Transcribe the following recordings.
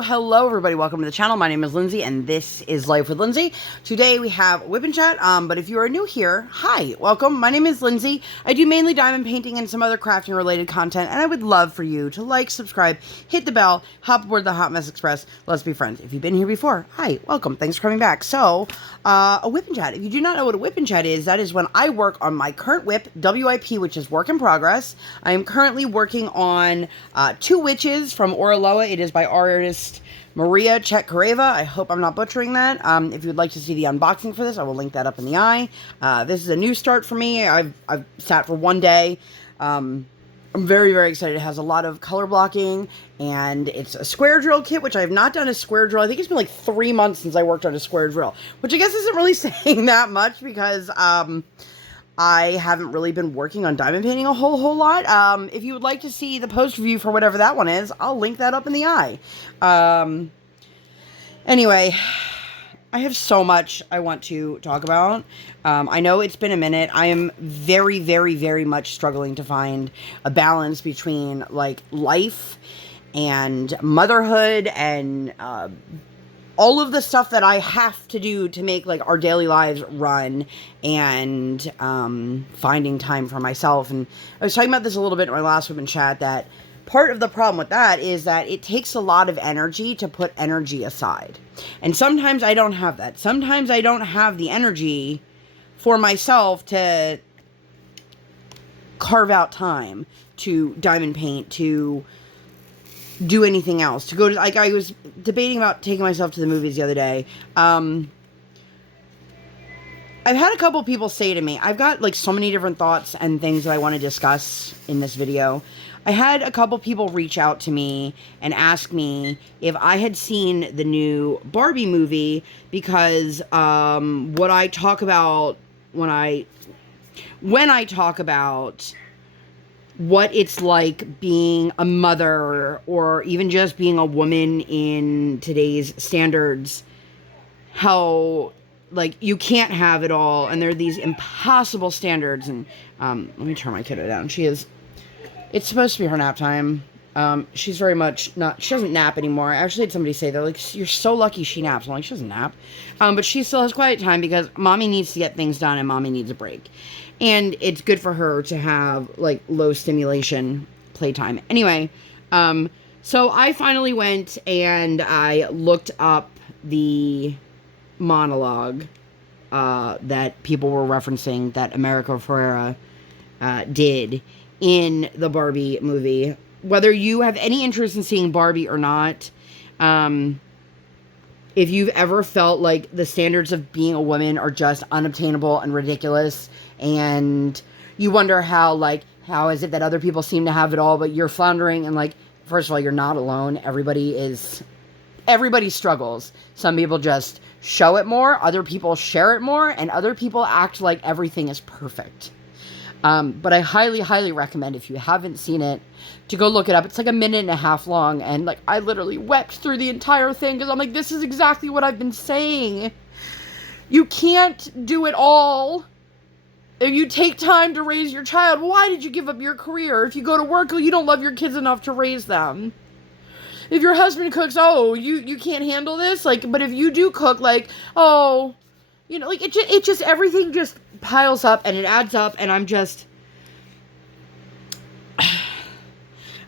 Hello everybody, welcome to the channel. My name is Lindsay and this is Life with Lindsay. Today we have WIP Chat, but if you are new here, hi, welcome. My name is Lindsay. I do mainly diamond painting and some other crafting related content, and I would love for you to like, subscribe, hit the bell, hop aboard the Hot Mess Express. Let's be friends. If you've been here before, hi, welcome. Thanks for coming back. So, a WIP Chat. If you do not know what a WIP Chat is, that is when I work on my current WIP, WIP, which is work in progress. I am currently working on Two Witches from Oraloa. It is by artist Maria Chetkavera. I hope I'm not butchering that. If you would like to see the unboxing for this, I will link that up in the eye. This is a new start for me. I've sat for one day. I'm very, very excited. It has a lot of color blocking, and it's a square drill kit, which I have not done a square drill. I think it's been like 3 months since I worked on a square drill, which I guess isn't really saying that much because I haven't really been working on diamond painting a whole lot. If you would like to see the post review for whatever that one is, I'll link that up in the eye. Anyway, I have so much I want to talk about. I know it's been a minute. I am very, very, very much struggling to find a balance between, like, life and motherhood and all of the stuff that I have to do to make, like, our daily lives run, and finding time for myself. And I was talking about this a little bit in my last WIP Chat, that part of the problem with that is that it takes a lot of energy to put energy aside. And sometimes I don't have that. Sometimes I don't have the energy for myself to carve out time to diamond paint, to do anything else, to go to, like, I was debating about taking myself to the movies the other day. I've had a couple people say to me, I've got, like, so many different thoughts and things that I want to discuss in this video. I had a couple people reach out to me and ask me if I had seen the new Barbie movie, because what I talk about when I talk about what it's like being a mother, or even just being a woman in today's standards, how, like, you can't have it all, and there are these impossible standards. And let me turn my kiddo down. It's supposed to be her nap time. She's very much not, she doesn't nap anymore. I actually had somebody say, they're like, you're so lucky she naps. I'm like, she doesn't nap. But she still has quiet time because mommy needs to get things done and mommy needs a break. And it's good for her to have, like, low stimulation playtime. Anyway, so I finally went and I looked up the monologue that people were referencing that America Ferrera did in the Barbie movie. Whether you have any interest in seeing Barbie or not, if you've ever felt like the standards of being a woman are just unobtainable and ridiculous, and you wonder how is it that other people seem to have it all, but you're floundering, and, like, first of all, you're not alone. Everybody struggles. Some people just show it more, other people share it more, and other people act like everything is perfect. But I highly, highly recommend, if you haven't seen it, to go look it up. It's like 1.5 minutes long, and, like, I literally wept through the entire thing, because I'm like, this is exactly what I've been saying. You can't do it all. If you take time to raise your child, why did you give up your career? If you go to work, you don't love your kids enough to raise them. If your husband cooks, you can't handle this? Like, but if you do cook, like, you know, like, it just, everything just piles up, and it adds up, and I'm just,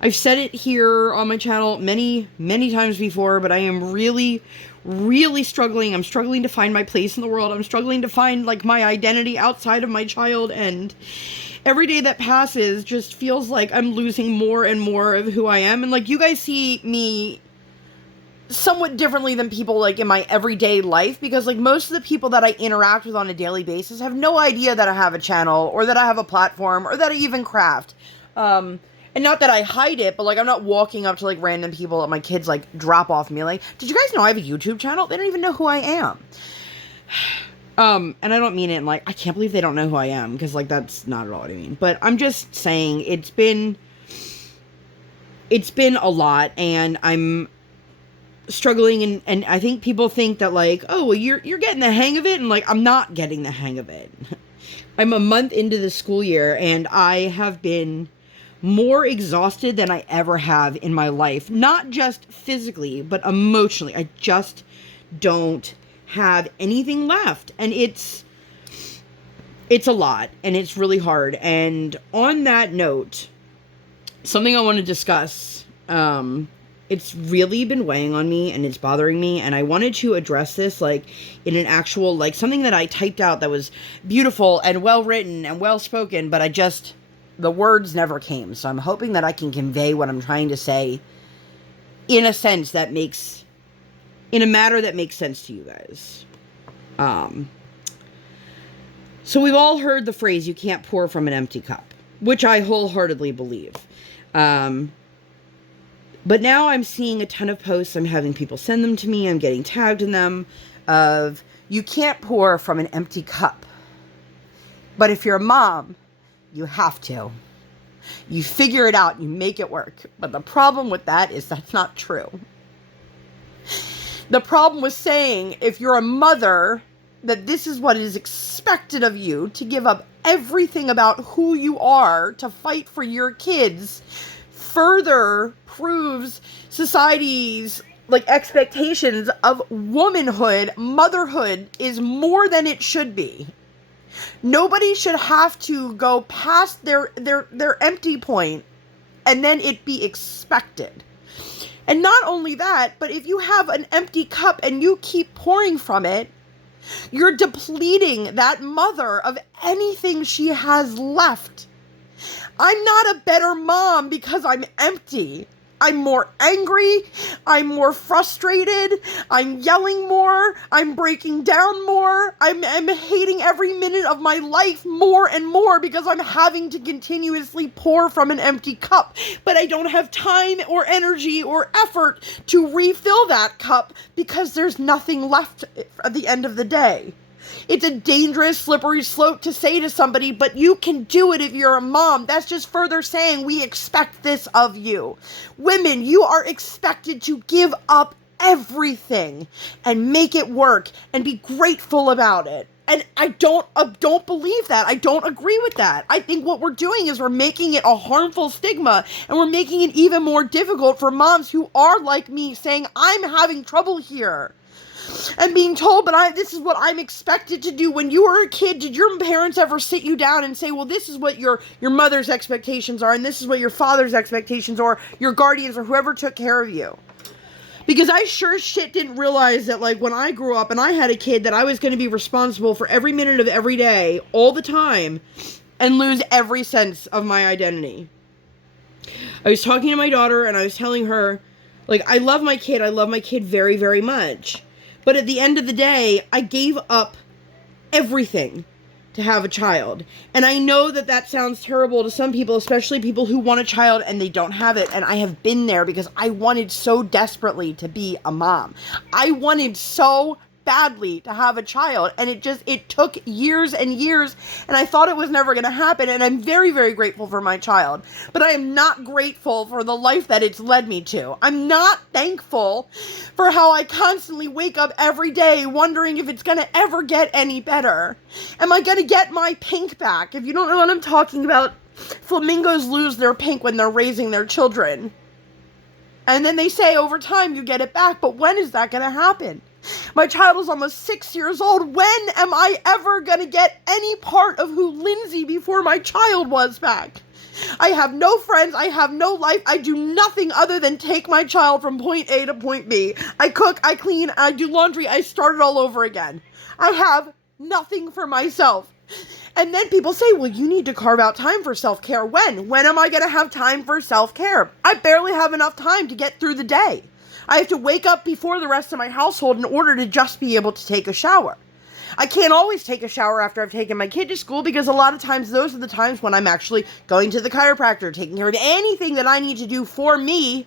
I've said it here on my channel many, many times before, but I am really, really struggling. I'm struggling to find my place in the world. I'm struggling to find, like, my identity outside of my child, and every day that passes just feels like I'm losing more and more of who I am. And, like, you guys see me somewhat differently than people, like, in my everyday life, because, like, most of the people that I interact with on a daily basis have no idea that I have a channel, or that I have a platform, or that I even craft. And not that I hide it, but, like, I'm not walking up to, like, random people at my kids, like, drop off me, like, did you guys know I have a YouTube channel? They don't even know who I am. And I don't mean it in, like, I can't believe they don't know who I am, because, like, that's not at all what I mean. But I'm just saying, it's been a lot, and I'm struggling, and I think people think that, like, oh, well, you're getting the hang of it, and, like, I'm not getting the hang of it. I'm a month into the school year, and I have been more exhausted than I ever have in my life. Not just physically, but emotionally. I just don't have anything left. And it's a lot, and it's really hard. And on that note, something I want to discuss, it's really been weighing on me, and it's bothering me, and I wanted to address this, like, in an actual, like, something that I typed out that was beautiful and well-written and well-spoken, but the words never came, so I'm hoping that I can convey what I'm trying to say in a matter that makes sense to you guys. So we've all heard the phrase, you can't pour from an empty cup, which I wholeheartedly believe. But now I'm seeing a ton of posts. I'm having people send them to me. I'm getting tagged in them of, you can't pour from an empty cup. But if you're a mom, you have to. You figure it out. You make it work. But the problem with that is that's not true. The problem with saying, if you're a mother, that this is what is expected of you, to give up everything about who you are to fight for your kids, further proves society's, like, expectations of womanhood, motherhood, is more than it should be. Nobody should have to go past their empty point and then it be expected. And not only that, but if you have an empty cup and you keep pouring from it, you're depleting that mother of anything she has left. I'm not a better mom because I'm empty. I'm more angry. I'm more frustrated. I'm yelling more. I'm breaking down more. I'm hating every minute of my life more and more because I'm having to continuously pour from an empty cup. But I don't have time or energy or effort to refill that cup because there's nothing left at the end of the day. It's a dangerous, slippery slope to say to somebody, but you can do it if you're a mom. That's just further saying we expect this of you. Women, you are expected to give up everything and make it work and be grateful about it. And I don't believe that. I don't agree with that. I think what we're doing is we're making it a harmful stigma, and we're making it even more difficult for moms who are like me, saying, I'm having trouble here. And being told, but this is what I'm expected to do. When you were a kid, did your parents ever sit you down and say, well, this is what your mother's expectations are, and this is what your father's expectations are, your guardians or whoever took care of you? Because I sure as shit didn't realize that, like, when I grew up and I had a kid, that I was going to be responsible for every minute of every day, all the time, and lose every sense of my identity. I was talking to my daughter, and I was telling her, like, I love my kid. I love my kid very, very much. But at the end of the day, I gave up everything to have a child. And I know that that sounds terrible to some people, especially people who want a child and they don't have it. And I have been there because I wanted so desperately to be a mom. I wanted so badly to have a child, and it took years and years, and I thought it was never going to happen, and I'm very, very grateful for my child, but I am not grateful for the life that it's led me to. I'm not thankful for how I constantly wake up every day wondering if it's going to ever get any better. Am I going to get my pink back? If you don't know what I'm talking about, flamingos lose their pink when they're raising their children. And then they say over time you get it back, but when is that going to happen? My child is almost 6 years old. When am I ever going to get any part of who Lindsay before my child was back? I have no friends. I have no life. I do nothing other than take my child from point A to point B. I cook, I clean, I do laundry. I start it all over again. I have nothing for myself. And then people say, well, you need to carve out time for self-care. When? When am I going to have time for self-care? I barely have enough time to get through the day. I have to wake up before the rest of my household in order to just be able to take a shower. I can't always take a shower after I've taken my kid to school because a lot of times those are the times when I'm actually going to the chiropractor, taking care of anything that I need to do for me.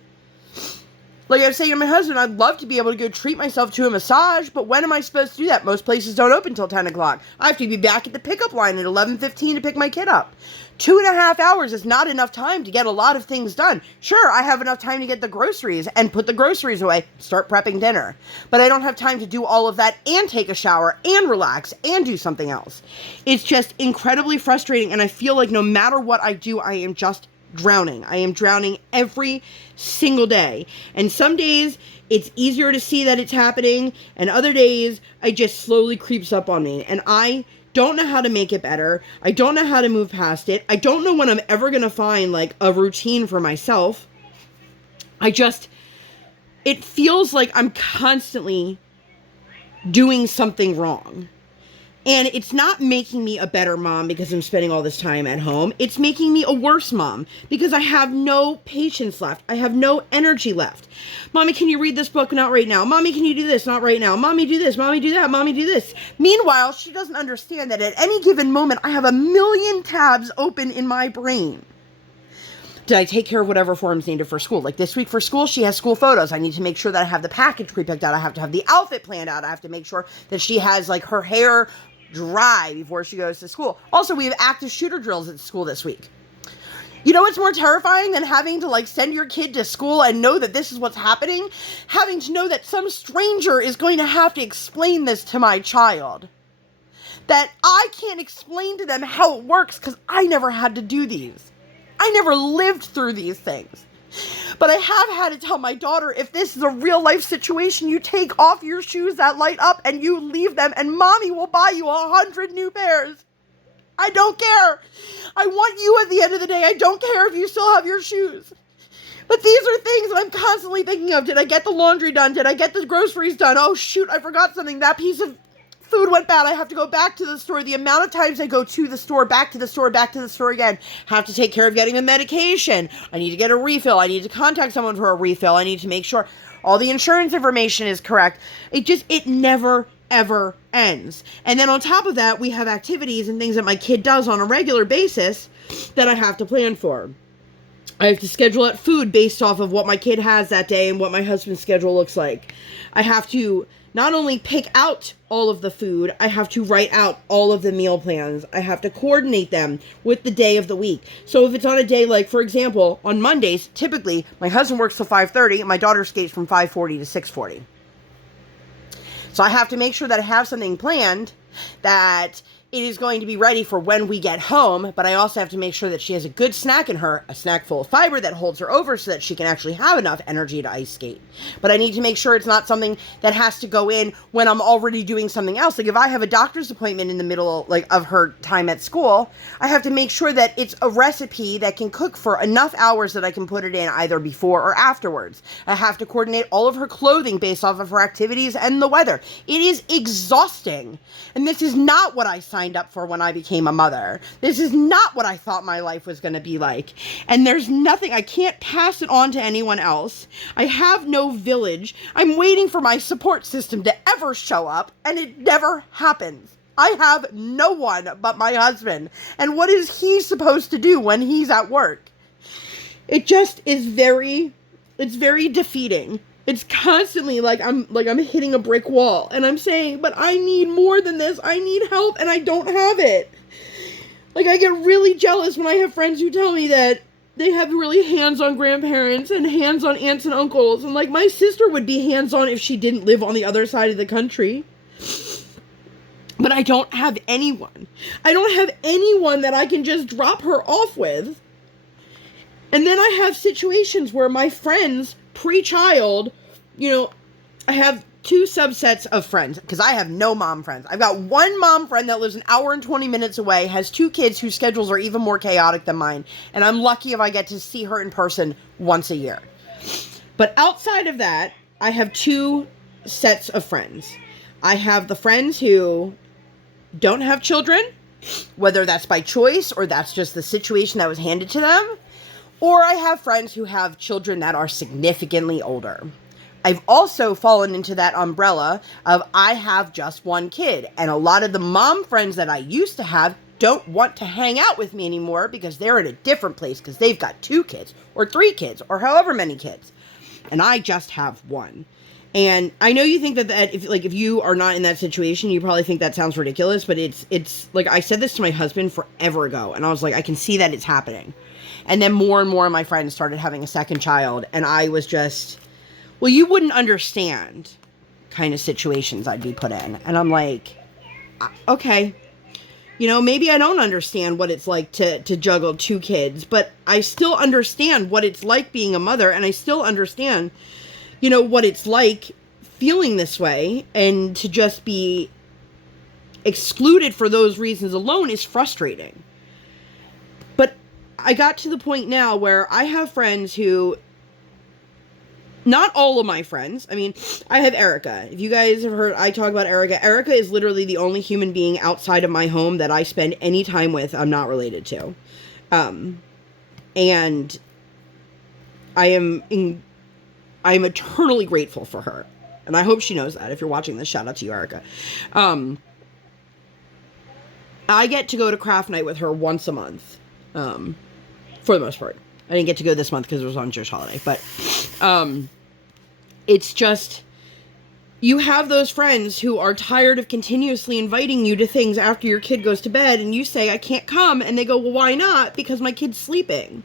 Like I was saying to my husband, I'd love to be able to go treat myself to a massage, but when am I supposed to do that? Most places don't open till 10 o'clock. I have to be back at the pickup line at 11:15 to pick my kid up. 2.5 hours is not enough time to get a lot of things done. Sure, I have enough time to get the groceries and put the groceries away, start prepping dinner. But I don't have time to do all of that and take a shower and relax and do something else. It's just incredibly frustrating, and I feel like no matter what I do, I am just drowning. I am drowning every single day. And some days it's easier to see that it's happening, and other days it just slowly creeps up on me. And I don't know how to make it better. I don't know how to move past it. I don't know when I'm ever going to find like a routine for myself. It feels like I'm constantly doing something wrong. And it's not making me a better mom because I'm spending all this time at home. It's making me a worse mom because I have no patience left. I have no energy left. Mommy, can you read this book? Not right now. Mommy, can you do this? Not right now. Mommy, do this. Mommy, do that. Mommy, do this. Meanwhile, she doesn't understand that at any given moment, I have a million tabs open in my brain. Did I take care of whatever forms needed for school? Like this week for school, she has school photos. I need to make sure that I have the package pre-picked out. I have to have the outfit planned out. I have to make sure that she has like her hair dry before she goes to school. Also, we have active shooter drills at school this week. You know what's more terrifying than having to like send your kid to school and know that this is what's happening? Having to know that some stranger is going to have to explain this to my child. That I can't explain to them how it works because I never had to do these. I never lived through these things. But I have had to tell my daughter, if this is a real life situation, you take off your shoes that light up and you leave them and mommy will buy you 100 new pairs. I don't care. I want you at the end of the day. I don't care if you still have your shoes. But these are things that I'm constantly thinking of. Did I get the laundry done? Did I get the groceries done? Oh shoot, I forgot something. That piece of food went bad. I have to go back to the store. The amount of times I go to the store, back to the store, back to the store again. Have to take care of getting the medication. I need to get a refill. I need to contact someone for a refill. I need to make sure all the insurance information is correct. It never, ever ends. And then on top of that, we have activities and things that my kid does on a regular basis that I have to plan for. I have to schedule out food based off of what my kid has that day and what my husband's schedule looks like. I have to not only pick out all of the food, I have to write out all of the meal plans. I have to coordinate them with the day of the week. So if it's on a day like, for example, on Mondays, typically my husband works till 5:30 and my daughter skates from 5:40 to 6:40. So I have to make sure that I have something planned that it is going to be ready for when we get home, but I also have to make sure that she has a good snack in her, a snack full of fiber that holds her over so that she can actually have enough energy to ice skate. But I need to make sure it's not something that has to go in when I'm already doing something else. Like if I have a doctor's appointment in the middle of her time at school, I have to make sure that it's a recipe that can cook for enough hours that I can put it in either before or afterwards. I have to coordinate all of her clothing based off of her activities and the weather. It is exhausting. And this is not what I signed up for when I became a mother. This is not what I thought my life was going to be like. And there's nothing, I can't pass it on to anyone else. I have no village. I'm waiting for my support system to ever show up, and it never happens. I have no one but my husband. And what is he supposed to do when he's at work? It just is it's very defeating. It's constantly like I'm hitting a brick wall and I'm saying, but I need more than this. I need help and I don't have it. Like I get really jealous when I have friends who tell me that they have really hands-on grandparents and hands-on aunts and uncles. And like my sister would be hands-on if she didn't live on the other side of the country. But I don't have anyone. I don't have anyone that I can just drop her off with. And then I have situations where my friends pre-child, I have two subsets of friends because I have no mom friends. I've got one mom friend that lives an hour and 20 minutes away, has two kids whose schedules are even more chaotic than mine, and I'm lucky if I get to see her in person once a year. But outside of that, I have two sets of friends. I have the friends who don't have children, whether that's by choice or that's just the situation that was handed to them. Or I have friends who have children that are significantly older. I've also fallen into that umbrella of I have just one kid. And a lot of the mom friends that I used to have don't want to hang out with me anymore because they're in a different place because they've got 2 kids or 3 kids or however many kids. And I just have one. And I know you think that if you are not in that situation, you probably think that sounds ridiculous, but it's like I said this to my husband forever ago. And I was like, I can see that it's happening. And then more and more of my friends started having a second child. And I was just, well, you wouldn't understand kind of situations I'd be put in. And I'm like, okay. You know, maybe I don't understand what it's like to juggle 2 kids, but I still understand what it's like being a mother, and I still understand, you know, what it's like feeling this way, and to just be excluded for those reasons alone is frustrating. But I got to the point now where I have friends who, not all of my friends, I mean, I have Erica. If you guys have heard, I talk about Erica. Erica is literally the only human being outside of my home that I spend any time with I'm not related to. And I am eternally grateful for her. And I hope she knows that. If you're watching this, shout out to you, Erica. I get to go to craft night with her once a month. For the most part. I didn't get to go this month because it was on Jewish holiday, but it's just, you have those friends who are tired of continuously inviting you to things after your kid goes to bed, and you say, I can't come, and they go, well, why not? Because my kid's sleeping.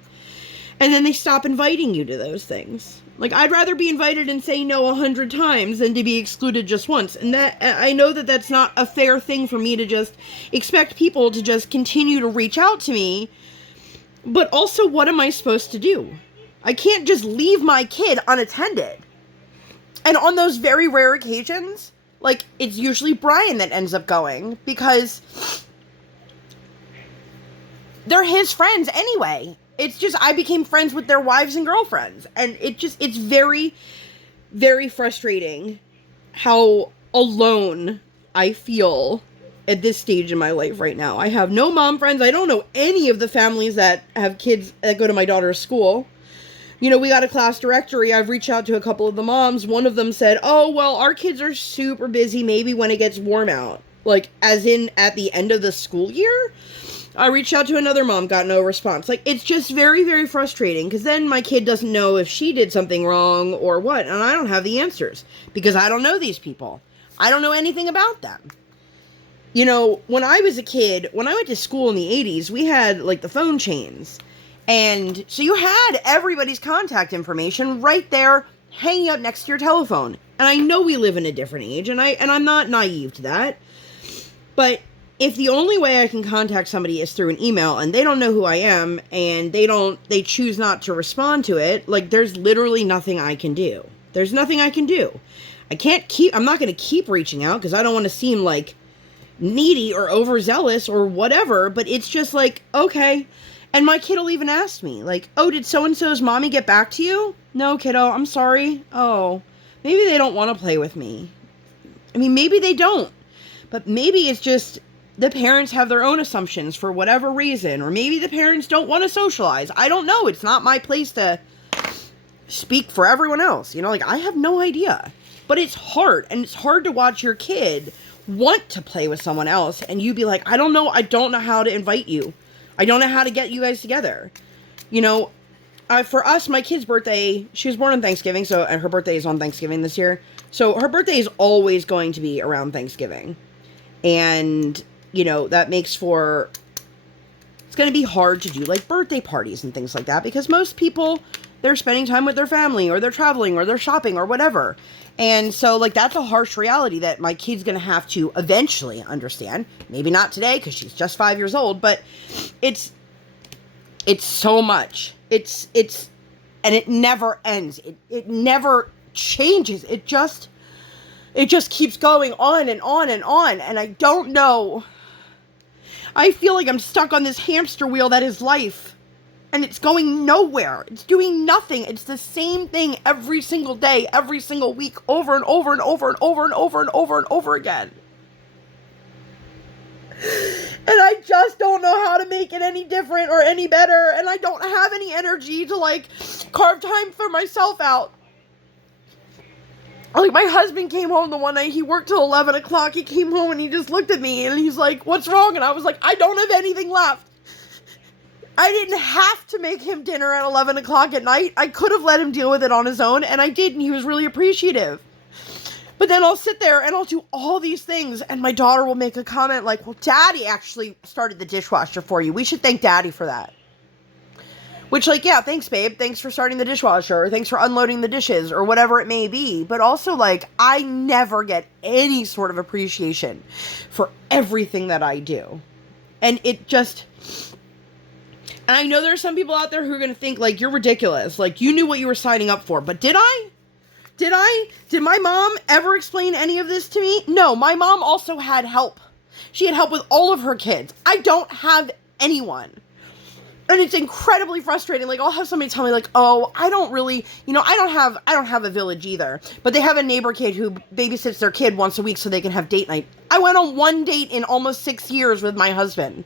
And then they stop inviting you to those things. Like, I'd rather be invited and say no 100 times than to be excluded just once. And that, I know that that's not a fair thing for me to just expect people to just continue to reach out to me. But also, what am I supposed to do? I can't just leave my kid unattended. And on those very rare occasions, like, it's usually Brian that ends up going, because they're his friends anyway. It's just, I became friends with their wives and girlfriends. And it's very, very frustrating how alone I feel at this stage in my life right now. I have no mom friends. I don't know any of the families that have kids that go to my daughter's school. You know, we got a class directory. I've reached out to a couple of the moms. One of them said, oh, well, our kids are super busy, maybe when it gets warm out. Like, as in at the end of the school year? I reached out to another mom, got no response. Like, it's just very, very frustrating, because then my kid doesn't know if she did something wrong or what, and I don't have the answers, because I don't know these people. I don't know anything about them. You know, when I was a kid, when I went to school in the 80s, we had, like, the phone chains. And so you had everybody's contact information right there, hanging up next to your telephone. And I know we live in a different age, and I'm not naive to that. But if the only way I can contact somebody is through an email, and they don't know who I am, and they choose not to respond to it, like, there's literally nothing I can do. There's nothing I can do. I'm not going to keep reaching out, because I don't want to seem, like, needy or overzealous or whatever, but it's just like, okay. And my kid will even ask me, like, oh, did so-and-so's mommy get back to you? No, kiddo, I'm sorry. Oh, maybe they don't want to play with me. I mean, maybe they don't, but maybe it's just the parents have their own assumptions for whatever reason, or maybe the parents don't want to socialize. I don't know. It's not my place to speak for everyone else. You know, like, I have no idea, but it's hard, and it's hard to watch your kid want to play with someone else, and you be like, I don't know how to invite you. I don't know how to get you guys together. You know, for us, my kid's birthday, she was born on Thanksgiving, and her birthday is on Thanksgiving this year. So her birthday is always going to be around Thanksgiving. And, you know, that makes for, it's going to be hard to do, like, birthday parties and things like that, because most people, they're spending time with their family, or they're traveling, or they're shopping, or whatever. And so, like, that's a harsh reality that my kid's going to have to eventually understand. Maybe not today, because she's just 5 years old, but it's so much. And it never ends. It never changes. It just keeps going on and on and on. And I don't know. I feel like I'm stuck on this hamster wheel that is life. And it's going nowhere. It's doing nothing. It's the same thing every single day, every single week, over and over and over and over and over and over and over again. And I just don't know how to make it any different or any better. And I don't have any energy to, like, carve time for myself out. Like, my husband came home the one night, he worked till 11 o'clock, he came home and he just looked at me and he's like, what's wrong? And I was like, I don't have anything left. I didn't have to make him dinner at 11 o'clock at night. I could have let him deal with it on his own, and I did, and he was really appreciative. But then I'll sit there, and I'll do all these things, and my daughter will make a comment like, well, Daddy actually started the dishwasher for you. We should thank Daddy for that. Which, like, yeah, thanks, babe. Thanks for starting the dishwasher, or thanks for unloading the dishes, or whatever it may be. But also, like, I never get any sort of appreciation for everything that I do. And it just... And I know there are some people out there who are going to think, like, you're ridiculous. Like, you knew what you were signing up for. But did I? Did my mom ever explain any of this to me? No, my mom also had help. She had help with all of her kids. I don't have anyone. And it's incredibly frustrating. Like, I'll have somebody tell me, like, oh, I don't really, I don't have a village either. But they have a neighbor kid who babysits their kid once a week so they can have date night. I went on one date in almost 6 years with my husband.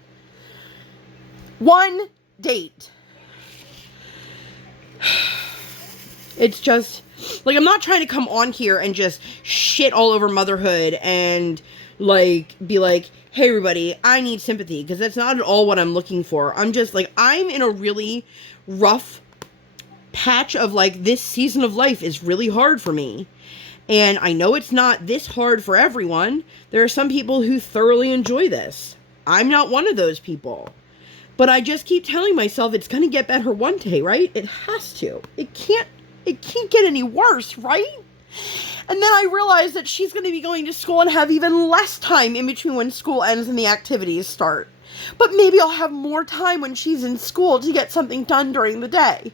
One date. It's just, like, I'm not trying to come on here and just shit all over motherhood and, like, be like, hey, everybody, I need sympathy, because that's not at all what I'm looking for. I'm just, like, I'm in a really rough patch of, like, this season of life is really hard for me. And I know it's not this hard for everyone. There are some people who thoroughly enjoy this. I'm not one of those people. But I just keep telling myself it's going to get better one day, right? It has to. It can't get any worse, right? And then I realize that she's going to be going to school and have even less time in between when school ends and the activities start. But maybe I'll have more time when she's in school to get something done during the day.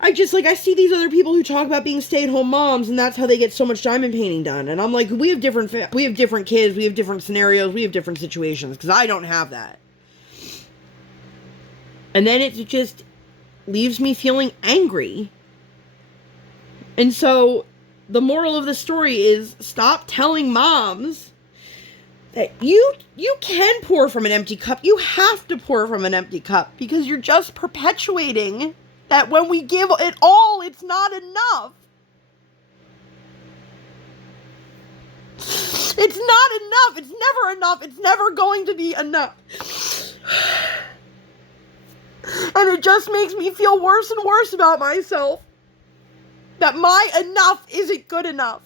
I see these other people who talk about being stay-at-home moms, and that's how they get so much diamond painting done. And I'm like, we have different kids, we have different scenarios, we have different situations, because I don't have that. And then it just leaves me feeling angry. And so the moral of the story is, stop telling moms that you can pour from an empty cup. You have to pour from an empty cup, because you're just perpetuating that when we give it all, it's not enough. It's not enough. It's never enough. It's never going to be enough. And it just makes me feel worse and worse about myself. That my enough isn't good enough.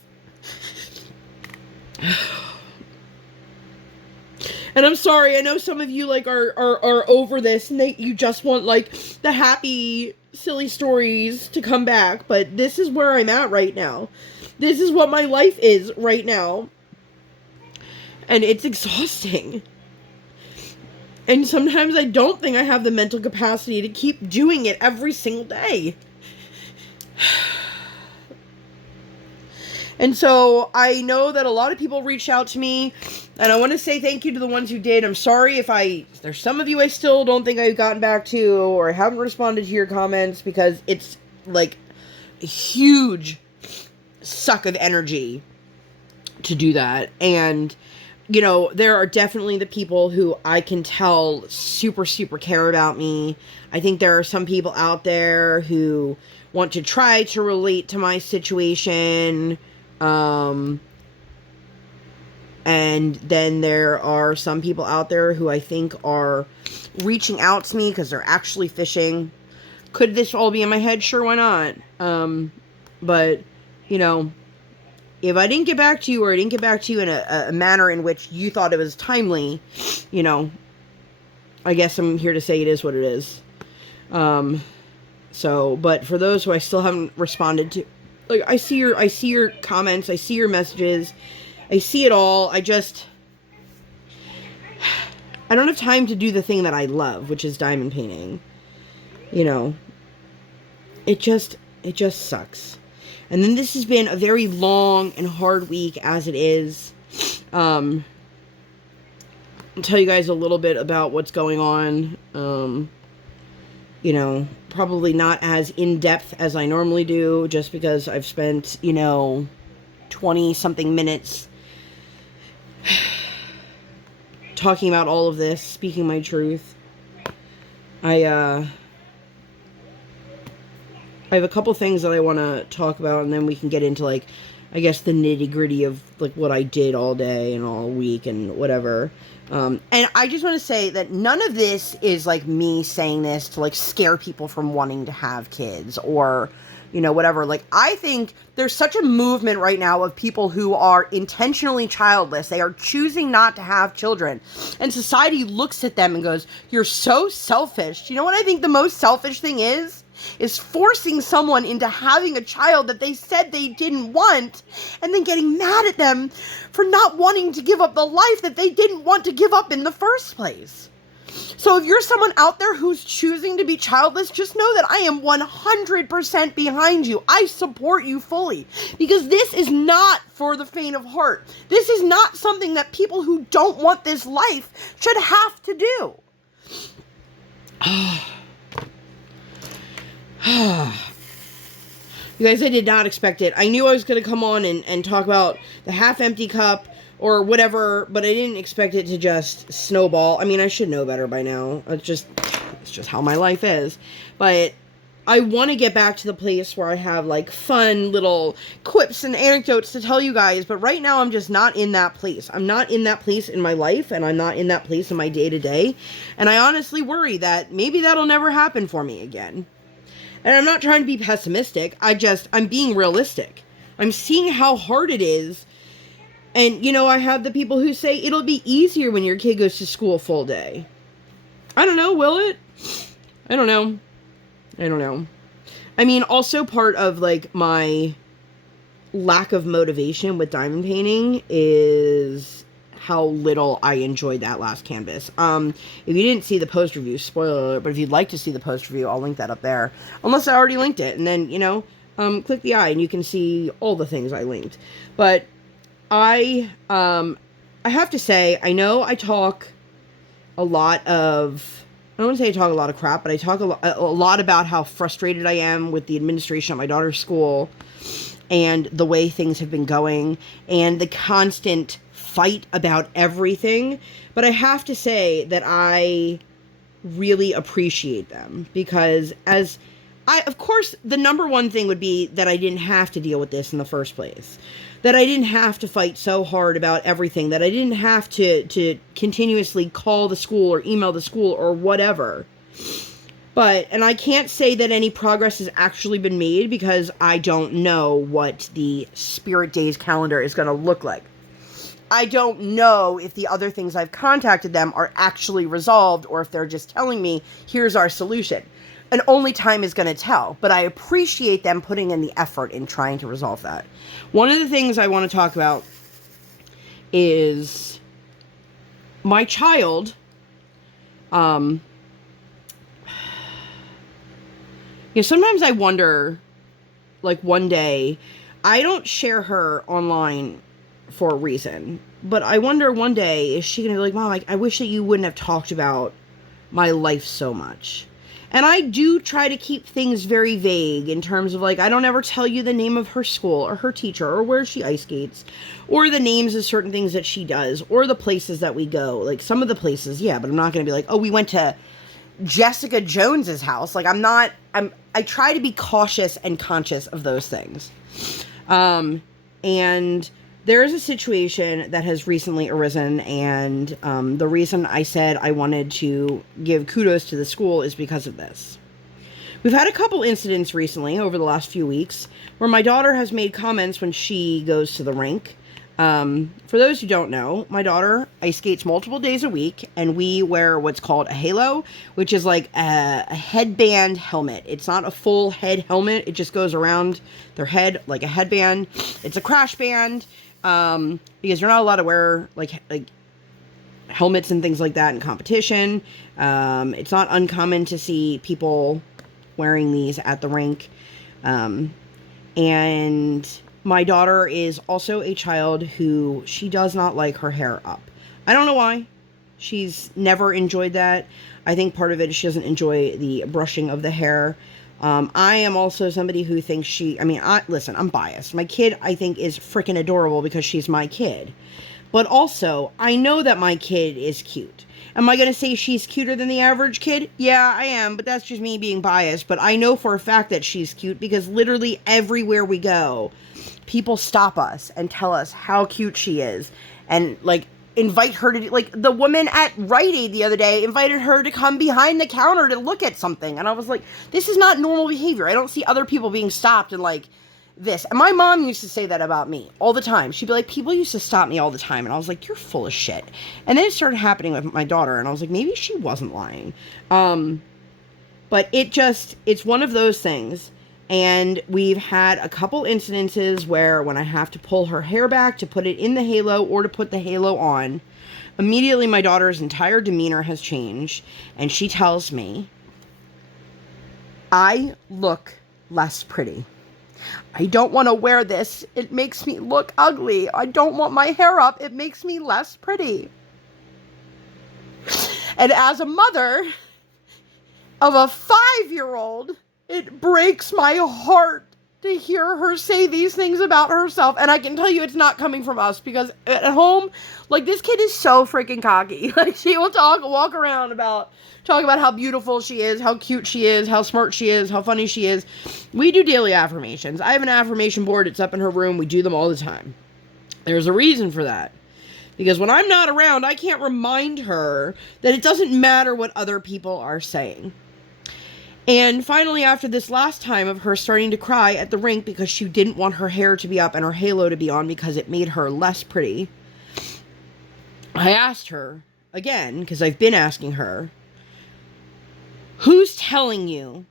And I'm sorry, I know some of you, like, are over this, and you just want, like, the happy, silly stories to come back, but this is where I'm at right now. This is what my life is right now. And it's exhausting. And sometimes I don't think I have the mental capacity to keep doing it every single day. And so I know that a lot of people reached out to me, and I want to say thank you to the ones who did. I'm sorry if there's some of you I still don't think I've gotten back to, or I haven't responded to your comments, because it's like a huge suck of energy to do that. And there are definitely the people who I can tell super, super care about me. I think there are some people out there who want to try to relate to my situation. And then there are some people out there who I think are reaching out to me because they're actually fishing. Could this all be in my head? Sure, why not? But, if I didn't get back to you, or I didn't get back to you in a manner in which you thought it was timely, I guess I'm here to say it is what it is. But for those who I still haven't responded to, like, I see your comments, I see your messages, I see it all. I don't have time to do the thing that I love, which is diamond painting. It just sucks. And then this has been a very long and hard week as it is. I'll tell you guys a little bit about what's going on. Probably not as in-depth as I normally do, just because I've spent, 20-something minutes talking about all of this, speaking my truth. I have a couple things that I want to talk about, and then we can get into, like, I guess the nitty-gritty of, like, what I did all day and all week and whatever. And I just want to say that none of this is, like, me saying this to, like, scare people from wanting to have kids or, whatever. Like, I think there's such a movement right now of people who are intentionally childless. They are choosing not to have children. And society looks at them and goes, you're so selfish. You know what I think the most selfish thing is forcing someone into having a child that they said they didn't want, and then getting mad at them for not wanting to give up the life that they didn't want to give up in the first place. So if you're someone out there who's choosing to be childless, just know that I am 100% behind you. I support you fully, because this is not for the faint of heart. This is not something that people who don't want this life should have to do. You guys, I did not expect it. I knew I was going to come on and talk about the half-empty cup or whatever, but I didn't expect it to just snowball. I mean, I should know better by now. It's just how my life is. But I want to get back to the place where I have, like, fun little quips and anecdotes to tell you guys, but right now I'm just not in that place. I'm not in that place in my life, and I'm not in that place in my day-to-day, and I honestly worry that maybe that'll never happen for me again. And I'm not trying to be pessimistic. I'm being realistic. I'm seeing how hard it is. And, you know, I have the people who say it'll be easier when your kid goes to school full day. I don't know, will it? I don't know. I mean, also part of, like, my lack of motivation with diamond painting is how little I enjoyed that last canvas. If you didn't see the post review, spoiler alert, but if you'd like to see the post review, I'll link that up there. Unless I already linked it, and then, you know, click the eye and you can see all the things I linked. But I have to say, I know I talk a lot of, I don't want to say I talk a lot of crap, but I talk a lot about how frustrated I am with the administration at my daughter's school and the way things have been going and the constant fight about everything. But I have to say that I really appreciate them, because of course, the number one thing would be that I didn't have to deal with this in the first place. That I didn't have to fight so hard about everything. That I didn't have to continuously call the school or email the school or whatever. And I can't say that any progress has actually been made, because I don't know what the Spirit Days calendar is going to look like. I don't know if the other things I've contacted them are actually resolved, or if they're just telling me, here's our solution. And only time is going to tell. But I appreciate them putting in the effort in trying to resolve that. One of the things I want to talk about is my child. Sometimes I wonder, like, one day, I don't share her online for a reason, but I wonder one day, is she going to be like, Mom, I wish that you wouldn't have talked about my life so much. And I do try to keep things very vague in terms of, like, I don't ever tell you the name of her school or her teacher or where she ice skates or the names of certain things that she does or the places that we go. Like, some of the places, yeah, but I'm not going to be like, oh, we went to Jessica Jones's house. Like, I try to be cautious and conscious of those things. And there is a situation that has recently arisen, and the reason I said I wanted to give kudos to the school is because of this. We've had a couple incidents recently over the last few weeks where my daughter has made comments when she goes to the rink. For those who don't know, my daughter ice skates multiple days a week, and we wear what's called a halo, which is like a headband helmet. It's not a full head helmet. It just goes around their head like a headband. It's a crash band, because you're not allowed to wear like helmets and things like that in competition. It's not uncommon to see people wearing these at the rink. And my daughter is also a child who, she does not like her hair up. I don't know why. She's never enjoyed that. I think part of it is she doesn't enjoy the brushing of the hair. I am also somebody who thinks listen, I'm biased. My kid, I think, is freaking adorable because she's my kid. But also, I know that my kid is cute. Am I going to say she's cuter than the average kid? Yeah, I am, but that's just me being biased. But I know for a fact that she's cute because literally everywhere we go, people stop us and tell us how cute she is. And, like, invite her to, like, the woman at Rite Aid the other day invited her to come behind the counter to look at something. And I was like, this is not normal behavior. I don't see other people being stopped and, like, this. And my mom used to say that about me all the time. She'd be like, people used to stop me all the time. And I was like, you're full of shit. And then it started happening with my daughter. And I was like, maybe she wasn't lying. But it's one of those things. And we've had a couple incidences where when I have to pull her hair back to put it in the halo or to put the halo on, immediately my daughter's entire demeanor has changed. And she tells me, I look less pretty. I don't want to wear this. It makes me look ugly. I don't want my hair up. It makes me less pretty. And as a mother of a 5-year-old, it breaks my heart to hear her say these things about herself. And I can tell you it's not coming from us, because at home, like, this kid is so freaking cocky. Like, she will walk around talk about how beautiful she is, how cute she is, how smart she is, how funny she is. We do daily affirmations. I have an affirmation board. It's up in her room. We do them all the time. There's a reason for that. Because when I'm not around, I can't remind her that it doesn't matter what other people are saying. And finally, after this last time of her starting to cry at the rink because she didn't want her hair to be up and her halo to be on because it made her less pretty, I asked her again, because I've been asking her, who's telling you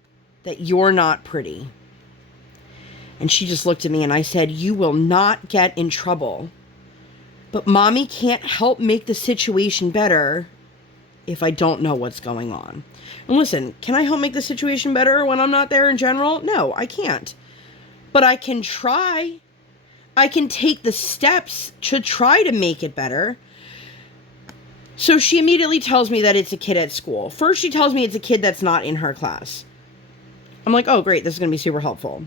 that you're not pretty? And she just looked at me and I said, you will not get in trouble. But mommy can't help make the situation better if I don't know what's going on. And listen, can I help make the situation better when I'm not there in general? No, I can't. But I can try. I can take the steps to try to make it better. So she immediately tells me that it's a kid at school. First, she tells me it's a kid that's not in her class. I'm like, oh, great, this is going to be super helpful.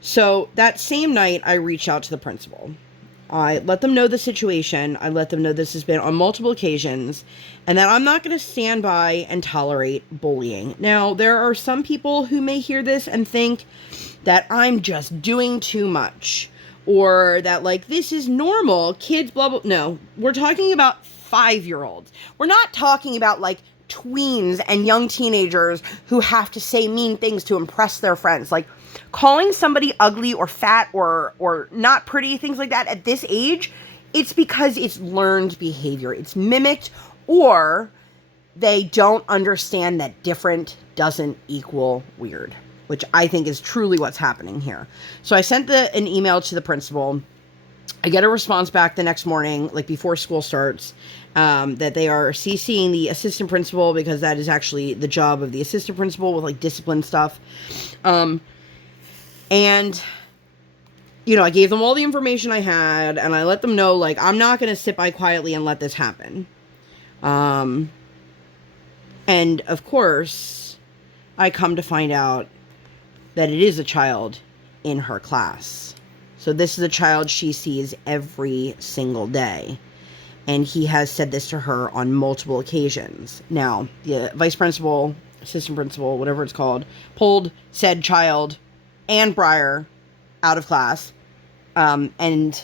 So that same night, I reached out to the principal. I let them know the situation. I let them know this has been on multiple occasions and that I'm not going to stand by and tolerate bullying. Now, there are some people who may hear this and think that I'm just doing too much or that, like, this is normal. Kids, blah, blah. No, we're talking about 5-year-olds. We're not talking about, like, tweens and young teenagers who have to say mean things to impress their friends. Like, calling somebody ugly or fat or not pretty, things like that at this age, it's because it's learned behavior. It's mimicked, or they don't understand that different doesn't equal weird, which I think is truly what's happening here. So I sent an email to the principal. I get a response back the next morning, like before school starts, that they are CCing the assistant principal, because that is actually the job of the assistant principal with, like, discipline stuff. And, you know, I gave them all the information I had, and I let them know, like, I'm not going to sit by quietly and let this happen. And, of course, I come to find out that it is a child in her class. So this is a child she sees every single day. And he has said this to her on multiple occasions. Now, the vice principal, assistant principal, whatever it's called, pulled said child and Briar out of class, and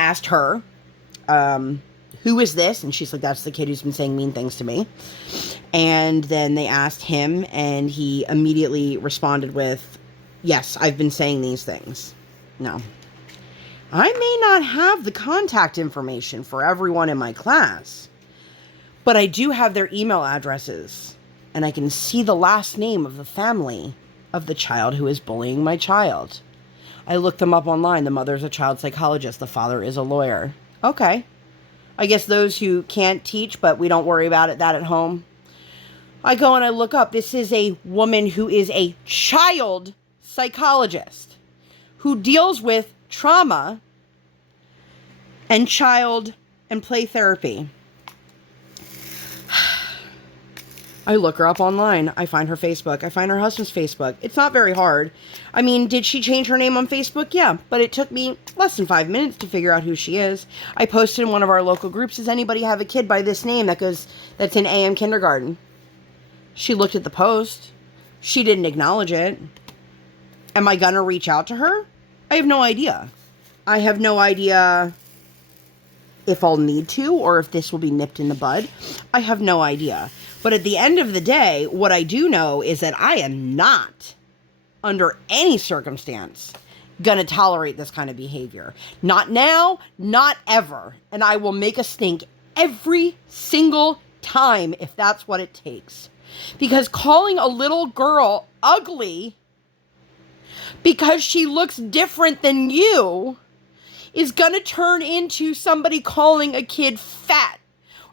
asked her, who is this? And she's like, that's the kid who's been saying mean things to me. And then they asked him, and he immediately responded with, yes, I've been saying these things. No. I may not have the contact information for everyone in my class, but I do have their email addresses, and I can see the last name of the family of the child who is bullying my child. I looked them up online. The mother's a child psychologist. The father is a lawyer. Okay. I guess those who can't teach, but we don't worry about that at home. I go and I look up. This is a woman who is a child psychologist who deals with trauma and child and play therapy. I look her up online. I find her Facebook. I find her husband's Facebook. It's not very hard. I mean, did she change her name on Facebook? Yeah, but it took me less than 5 minutes to figure out who she is. I posted in one of our local groups, does anybody have a kid by this name that's in AM kindergarten? She looked at the post. She didn't acknowledge it. Am I gonna reach out to her? I have no idea. I have no idea if I'll need to or if this will be nipped in the bud. I have no idea. But at the end of the day, what I do know is that I am not, under any circumstance, going to tolerate this kind of behavior. Not now, not ever. And I will make a stink every single time if that's what it takes. Because calling a little girl ugly because she looks different than you is gonna turn into somebody calling a kid fat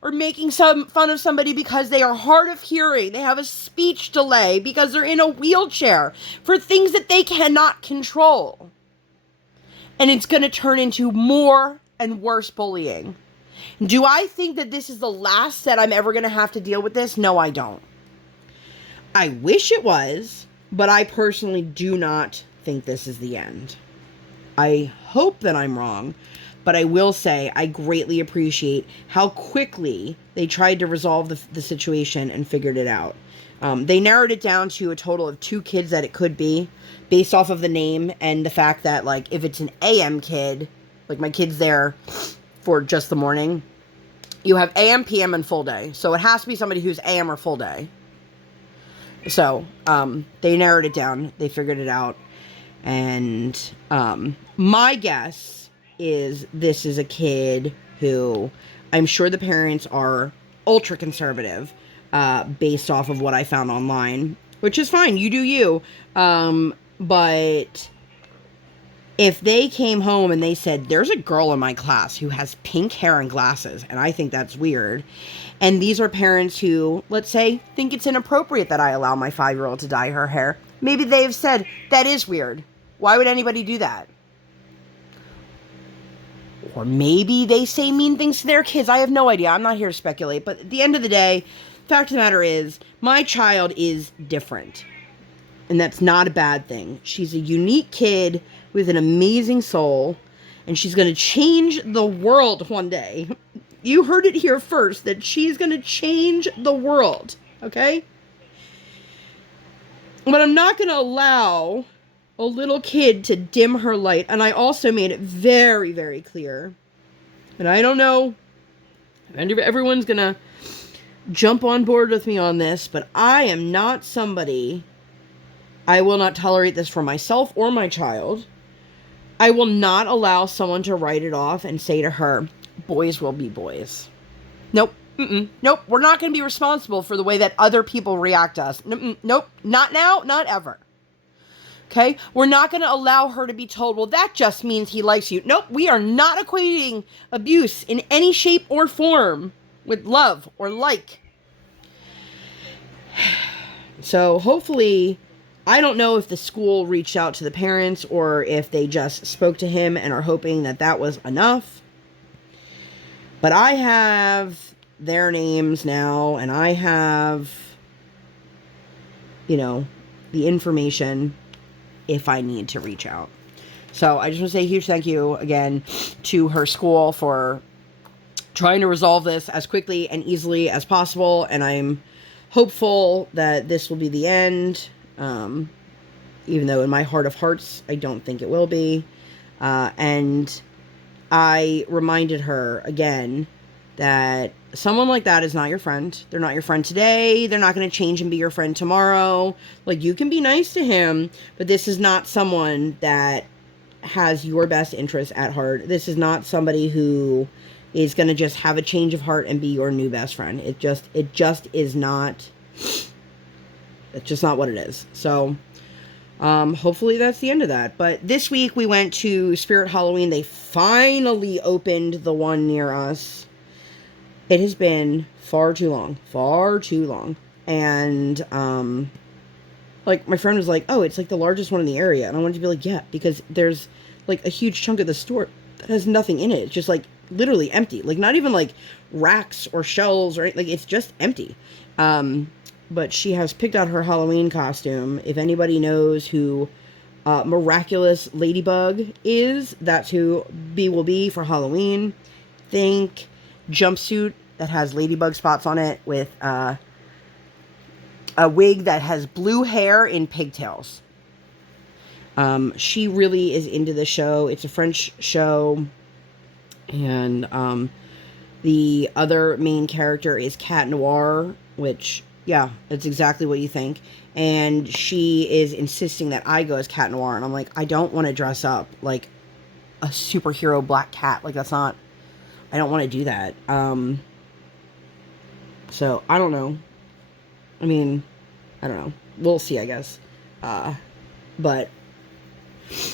or making some fun of somebody because they are hard of hearing, they have a speech delay, because they're in a wheelchair, for things that they cannot control. And it's gonna turn into more and worse bullying. Do I think that this is the last that I'm ever gonna have to deal with this? No, I don't. I wish it was, but I personally do not think this is the end. I hope that I'm wrong, but I will say I greatly appreciate how quickly they tried to resolve the situation and figured it out. They narrowed it down to a total of 2 kids that it could be, based off of the name and the fact that, like, if it's an AM kid, like my kid's there for just the morning, you have AM, PM, and full day. So it has to be somebody who's AM or full day. So they narrowed it down. They figured it out. And my guess is this is a kid who I'm sure the parents are ultra conservative, based off of what I found online, which is fine. You do you. But if they came home and they said, there's a girl in my class who has pink hair and glasses, and I think that's weird, and these are parents who, let's say, think it's inappropriate that I allow my 5-year-old to dye her hair, maybe they've said, that is weird. Why would anybody do that? Or maybe they say mean things to their kids. I have no idea. I'm not here to speculate. But at the end of the day, fact of the matter is, my child is different. And that's not a bad thing. She's a unique kid with an amazing soul. And she's going to change the world one day. You heard it here first, that she's going to change the world. Okay? But I'm not going to allow a little kid to dim her light. And I also made it very, very clear. And I don't know if everyone's going to jump on board with me on this, but I am not somebody... I will not tolerate this for myself or my child. I will not allow someone to write it off and say to her, boys will be boys. Nope. Nope. We're not going to be responsible for the way that other people react to us. Nope. Not now. Not ever. Okay? We're not going to allow her to be told, well, that just means he likes you. Nope. We are not equating abuse in any shape or form with love or like. So hopefully, I don't know if the school reached out to the parents or if they just spoke to him and are hoping that that was enough. But I have their names now, and I have, the information if I need to reach out. So I just want to say a huge thank you again to her school for trying to resolve this as quickly and easily as possible. And I'm hopeful that this will be the end. Even though in my heart of hearts, I don't think it will be. And I reminded her again that someone like that is not your friend. They're not your friend today. They're not going to change and be your friend tomorrow. Like, you can be nice to him, but this is not someone that has your best interest at heart. This is not somebody who is going to just have a change of heart and be your new best friend. It just is not. It's just not what it is. So, hopefully that's the end of that. But this week we went to Spirit Halloween. They finally opened the one near us. It has been far too long. And, like, my friend was like, oh, it's like the largest one in the area. And I wanted to be like, yeah, because there's like a huge chunk of the store that has nothing in it. It's just like literally empty. Like, not even like racks or shelves or anything. Like, it's just empty. But she has picked out her Halloween costume. If anybody knows who Miraculous Ladybug is, that's who B will be for Halloween. Think jumpsuit that has ladybug spots on it with a wig that has blue hair in pigtails. She really is into the show. It's a French show. And the other main character is Cat Noir, which... yeah, that's exactly what you think. And she is insisting that I go as Cat Noir. And I'm like, I don't want to dress up like a superhero black cat. Like, that's not... I don't want to do that. So, I don't know. I mean, I don't know. We'll see, I guess. But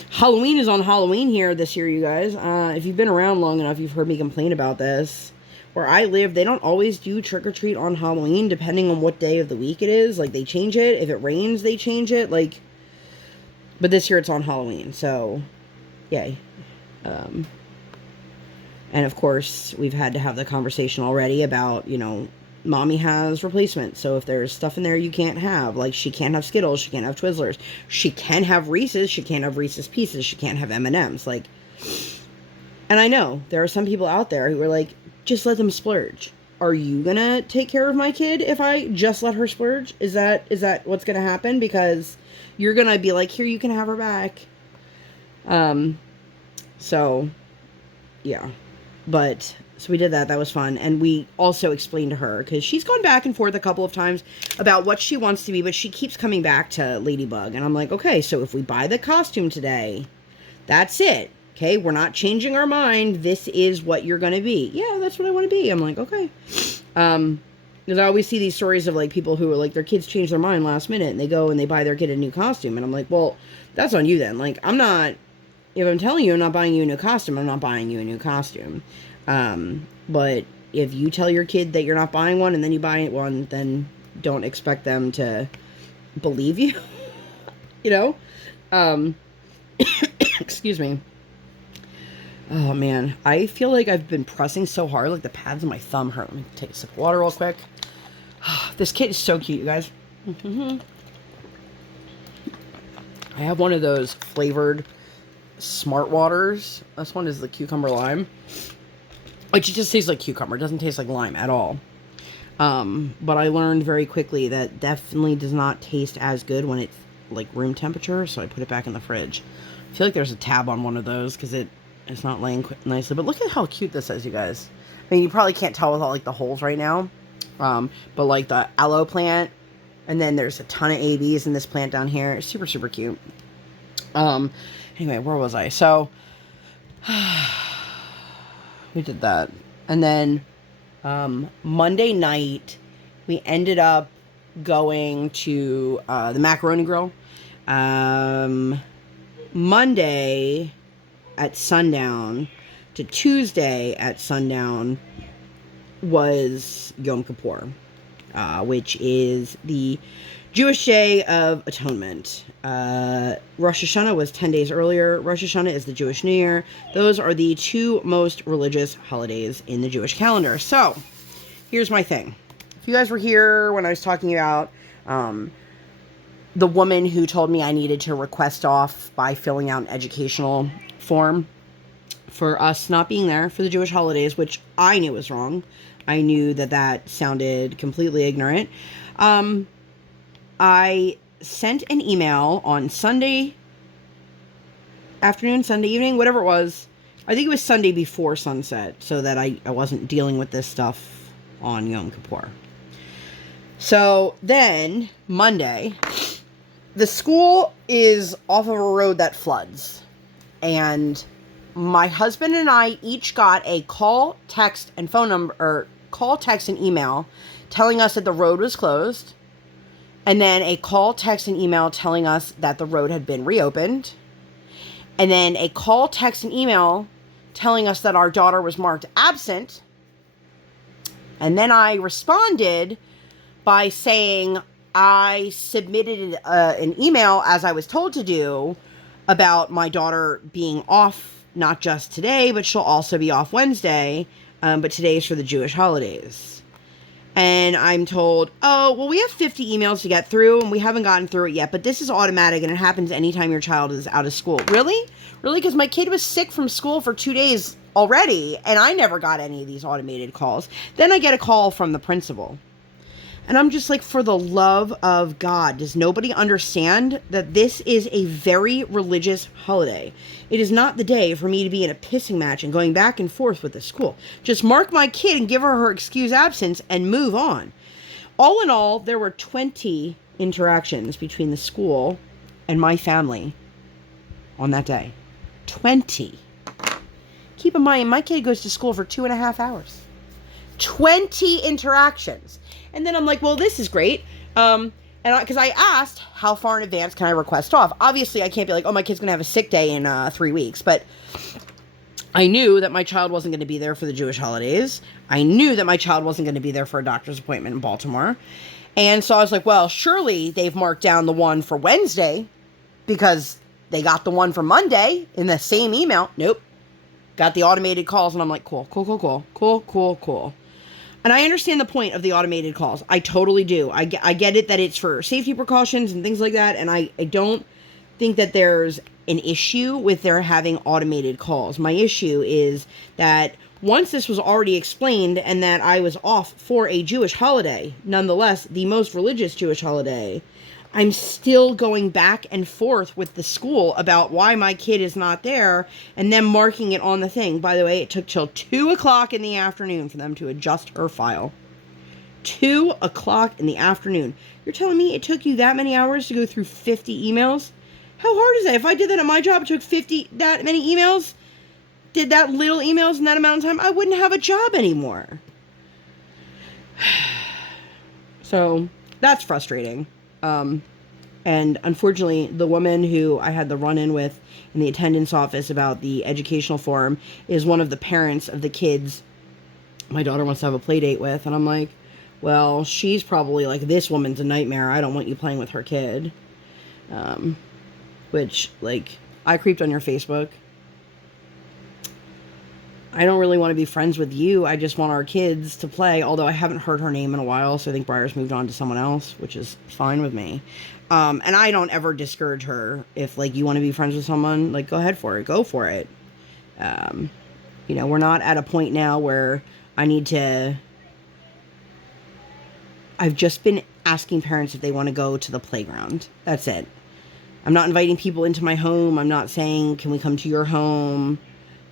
Halloween is on Halloween here this year, you guys. If you've been around long enough, you've heard me complain about this. Where I live, they don't always do trick-or-treat on Halloween, depending on what day of the week it is. Like, they change it. If it rains, they change it. Like, but this year it's on Halloween, so yay. And of course, we've had to have the conversation already about, you know, Mommy has replacements. So if there's stuff in there you can't have, like she can't have Skittles, she can't have Twizzlers, she can have Reese's, she can't have Reese's Pieces, she can't have M&M's. Like, and I know there are some people out there who are like, just let them splurge. Are you gonna take care of my kid if I just let her splurge? Is that what's gonna happen? Because you're gonna be like, here, you can have her back. So yeah, but so we did that. That was fun. And we also explained to her, because she's gone back and forth a couple of times about what she wants to be, but she keeps coming back to Ladybug. And I'm like, okay, so if we buy the costume today, that's it. Okay, we're not changing our mind. This is what you're going to be. Yeah, that's what I want to be. I'm like, okay. Because I always see these stories of, like, people who are, like, their kids change their mind last minute, and they go and they buy their kid a new costume. And I'm like, well, that's on you then. Like, I'm not, if I'm telling you I'm not buying you a new costume, I'm not buying you a new costume. But if you tell your kid that you're not buying one and then you buy one, then don't expect them to believe you, you know? Excuse me. Oh man, I feel like I've been pressing so hard, like the pads of my thumb hurt. Let me take a sip of water real quick. This kit is so cute, you guys. I have one of those flavored Smart Waters. This one is the cucumber lime. Which it just tastes like cucumber. It doesn't taste like lime at all. But I learned very quickly that definitely does not taste as good when it's like room temperature. So I put it back in the fridge. I feel like there's a tab on one of those because it's not laying nicely. But look at how cute this is, you guys. I mean, you probably can't tell with all like the holes right now. But like the aloe plant. And then there's a ton of ABs in this plant down here. It's super, super cute. Anyway, where was I? So... we did that. And then Monday night, we ended up going to the Macaroni Grill. Monday at sundown to Tuesday at sundown was Yom Kippur, which is the Jewish Day of Atonement. Rosh Hashanah was 10 days earlier. Rosh Hashanah is the Jewish New Year. Those are the two most religious holidays in the Jewish calendar. So, here's my thing. If you guys were here when I was talking about the woman who told me I needed to request off by filling out an educational form for us not being there for the Jewish holidays, which I knew was wrong. I knew that sounded completely ignorant. I sent an email on Sunday afternoon, Sunday evening, whatever it was. I think it was Sunday before sunset, so that I wasn't dealing with this stuff on Yom Kippur. So then, Monday, the school is off of a road that floods. And my husband and I each got a call, text, and phone number, or call, text, and email telling us that the road was closed. And then a call, text, and email telling us that the road had been reopened. And then a call, text, and email telling us that our daughter was marked absent. And then I responded by saying I submitted an email, as I was told to do, about my daughter being off, not just today, but she'll also be off Wednesday. But today is for the Jewish holidays. And I'm told, oh, well, we have 50 emails to get through, and we haven't gotten through it yet, but this is automatic, and it happens anytime your child is out of school. Really? Really? Because my kid was sick from school for 2 days already, and I never got any of these automated calls. Then I get a call from the principal. And I'm just like, for the love of God, does nobody understand that this is a very religious holiday? It is not the day for me to be in a pissing match and going back and forth with the school. Just mark my kid and give her excused absence and move on. All in all, there were 20 interactions between the school and my family on that day. 20. Keep in mind, my kid goes to school for 2.5 hours. 20 interactions. And then I'm like, well, this is great. And because I asked, how far in advance can I request off? Obviously, I can't be like, oh, my kid's going to have a sick day in 3 weeks. But I knew that my child wasn't going to be there for the Jewish holidays. I knew that my child wasn't going to be there for a doctor's appointment in Baltimore. And so I was like, well, surely they've marked down the one for Wednesday because they got the one for Monday in the same email. Nope. Got the automated calls. And I'm like, cool. And I understand the point of the automated calls. I totally do. I get it that it's for safety precautions and things like that. And I don't think that there's an issue with their having automated calls. My issue is that once this was already explained and that I was off for a Jewish holiday, nonetheless, the most religious Jewish holiday, I'm still going back and forth with the school about why my kid is not there and them marking it on the thing. By the way, it took till 2 o'clock in the afternoon for them to adjust her file. 2 o'clock in the afternoon. You're telling me it took you that many hours to go through 50 emails? How hard is that? If I did that at my job, it took that many emails, did that little emails in that amount of time, I wouldn't have a job anymore. So that's frustrating. And unfortunately, the woman who I had the run-in with in the attendance office about the educational forum is one of the parents of the kids my daughter wants to have a play date with. And I'm like, well, she's probably like, this woman's a nightmare. I don't want you playing with her kid. Which, like, I creeped on your Facebook. I don't really want to be friends with you. I just want our kids to play, although I haven't heard her name in a while, so I think Briar's moved on to someone else, which is fine with me. And I don't ever discourage her. If, like, you want to be friends with someone, like, go ahead for it. Go for it. You know, we're not at a point now where I need to... I've just been asking parents if they want to go to the playground. That's it. I'm not inviting people into my home. I'm not saying, can we come to your home?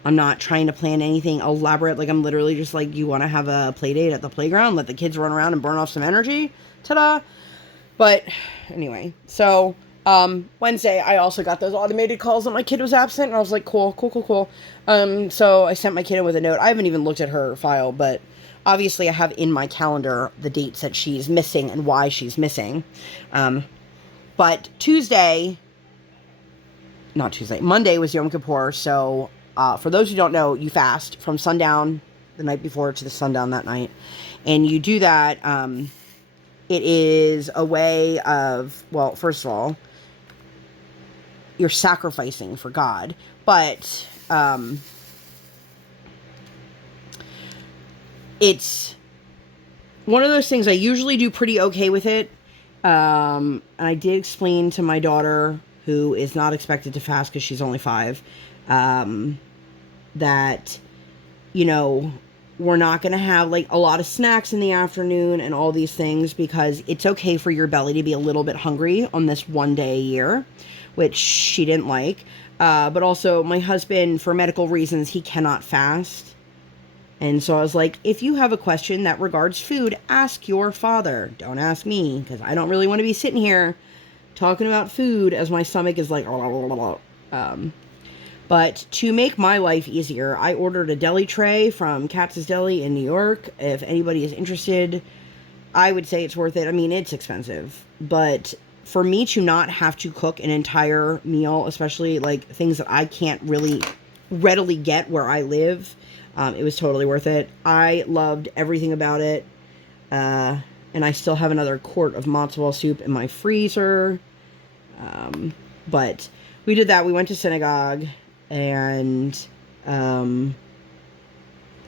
I'm not trying to plan anything elaborate. Like, I'm literally just like, you want to have a play date at the playground? Let the kids run around and burn off some energy? Ta-da! But anyway, so Wednesday, I also got those automated calls that my kid was absent. And I was like, cool. So I sent my kid in with a note. I haven't even looked at her file, but obviously I have in my calendar the dates that she's missing and why she's missing. But Monday was Yom Kippur, so for those who don't know, you fast from sundown the night before to the sundown that night. And you do that, it is a way of, well, first of all, you're sacrificing for God, but it's one of those things I usually do pretty okay with it. And I did explain to my daughter, who is not expected to fast because she's only 5, that, you know, we're not going to have, like, a lot of snacks in the afternoon and all these things because it's okay for your belly to be a little bit hungry on this one day a year, which she didn't like. But also, my husband, for medical reasons, he cannot fast. And so I was like, if you have a question that regards food, ask your father. Don't ask me, because I don't really want to be sitting here talking about food as my stomach is like, but to make my life easier, I ordered a deli tray from Katz's Deli in New York. If anybody is interested, I would say it's worth it. I mean, it's expensive, but for me to not have to cook an entire meal, especially like things that I can't really readily get where I live, it was totally worth it. I loved everything about it. And I still have another quart of matzo ball soup in my freezer. But we did that. We went to synagogue, and there